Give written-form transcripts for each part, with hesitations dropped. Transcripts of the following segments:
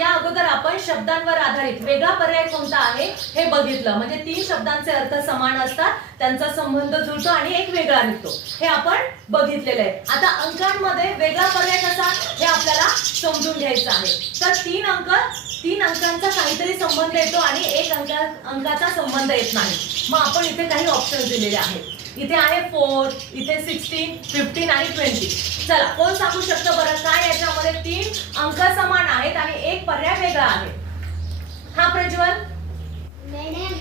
या अगोदर आपण शब्दांवर आधारित वेगळा पर्याय कोणता आहे हे बघितलं. म्हणजे 3 शब्दांचे अर्थ समान असतात, त्यांचा संबंध जुळतो आणि एक वेगळा निघतो, हे आपण बघितलेलं आहे. आता अंकांमध्ये वेगळा पर्याय कसा हे आपल्याला समजून घ्यायचं आहे. तर 3 अंकांचा काहीतरी संबंध येतो आणि 1 अंकाचा संबंध येत नाही. मग आपण इथे काही ऑप्शन दिलेले आहेत. इथे आहे 4, इथे 16, 15 आणि 20. चला, कोण सांगू शकतं बरं काय याच्यामध्ये 3 अंक समान आहेत आणि एक पर्याय वेगळा आहे? हा प्रज्वल. मॅडम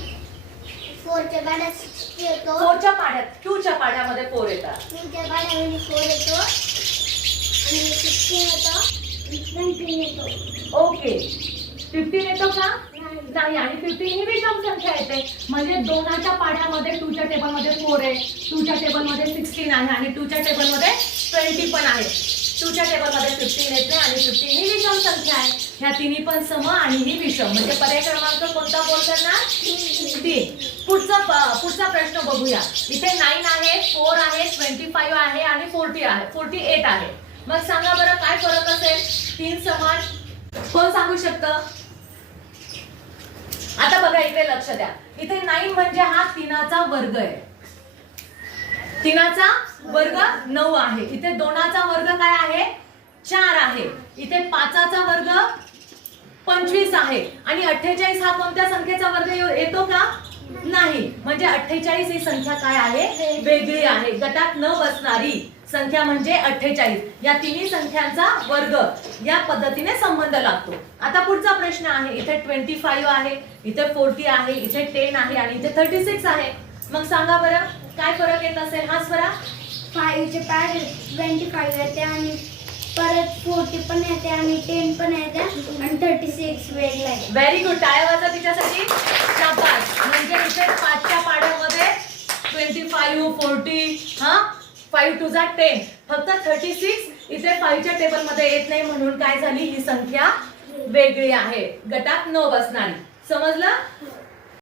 4च्या पाड्यात 60 येतो. 4च्या पाड्यात 2च्या पाड्यामध्ये 4 येतात. 2च्या पाड्यामध्ये 4 येतो आणि 16 येतो, 15 येतो. ओके, 15 येतो का? नाही. आणि 15 ही विषम संख्या येते. म्हणजे 2च्या पाड्यामध्ये 2च्या टेबलमध्ये 4 आहे, 2च्या टेबलमध्ये 16 आहे आणि 2च्या टेबलमध्ये 20 पण आहे. 2च्या टेबलमध्ये 15 येते आणि 15 ही विषम संख्या आहे. ह्या तिन्ही पण सम आणि ही विषम. म्हणजे पर्याय क्रमांक कोणता बोल करणार? 3. पुढचा प्रश्न बघूया. इथे 9 आहे, 4 आहे, 25 आहे आणि 40 आहे, 48 आहे. मग सांगा बरं काय फरक असेल? 3 समान. कोण सांगू शकतं? आता बघा, इथे लक्ष द्या. इथे 9 म्हणजे हा 3चा वर्ग आहे. 3चा वर्ग 9 आहे. इथे 2चा वर्ग काय आहे? 4 आहे. इथे 5चा वर्ग 25 आहे. आणि 48 हा कोणत्या संख्येचा वर्ग येतो का? नाही. म्हणजे 48 ही संख्या काय आहे? वेगळी आहे. गटात न बसणारी संख्या म्हणजे 48. या तिन्ही संख्यांचा वर्ग या पद्धतीने संबंध लागतो. आता पुढचा प्रश्न आहे. इथे 25 आहे, इथे 40 आहे, इथे 10 आहे आणि इथे 36 आहे. मग सांगा बरं काय फरक येत असेल? हा स्वरा 5च्या पाड्यात 25 येते आणि परत 40 पण येते आणि 10 पण येते आणि 36 वेगळा आहे. Very good. टाळ्या वाजवा तिच्यासाठी. शाबास. म्हणजे इथे 5च्या पाड्यामध्ये 25, 40, हा 5 to 10. फक्त 36 इथे 5च्या टेबलमध्ये येत नाही, म्हणून काय झाली? ही संख्या वेगळी आहे, गटात न बसणारी. समजलं?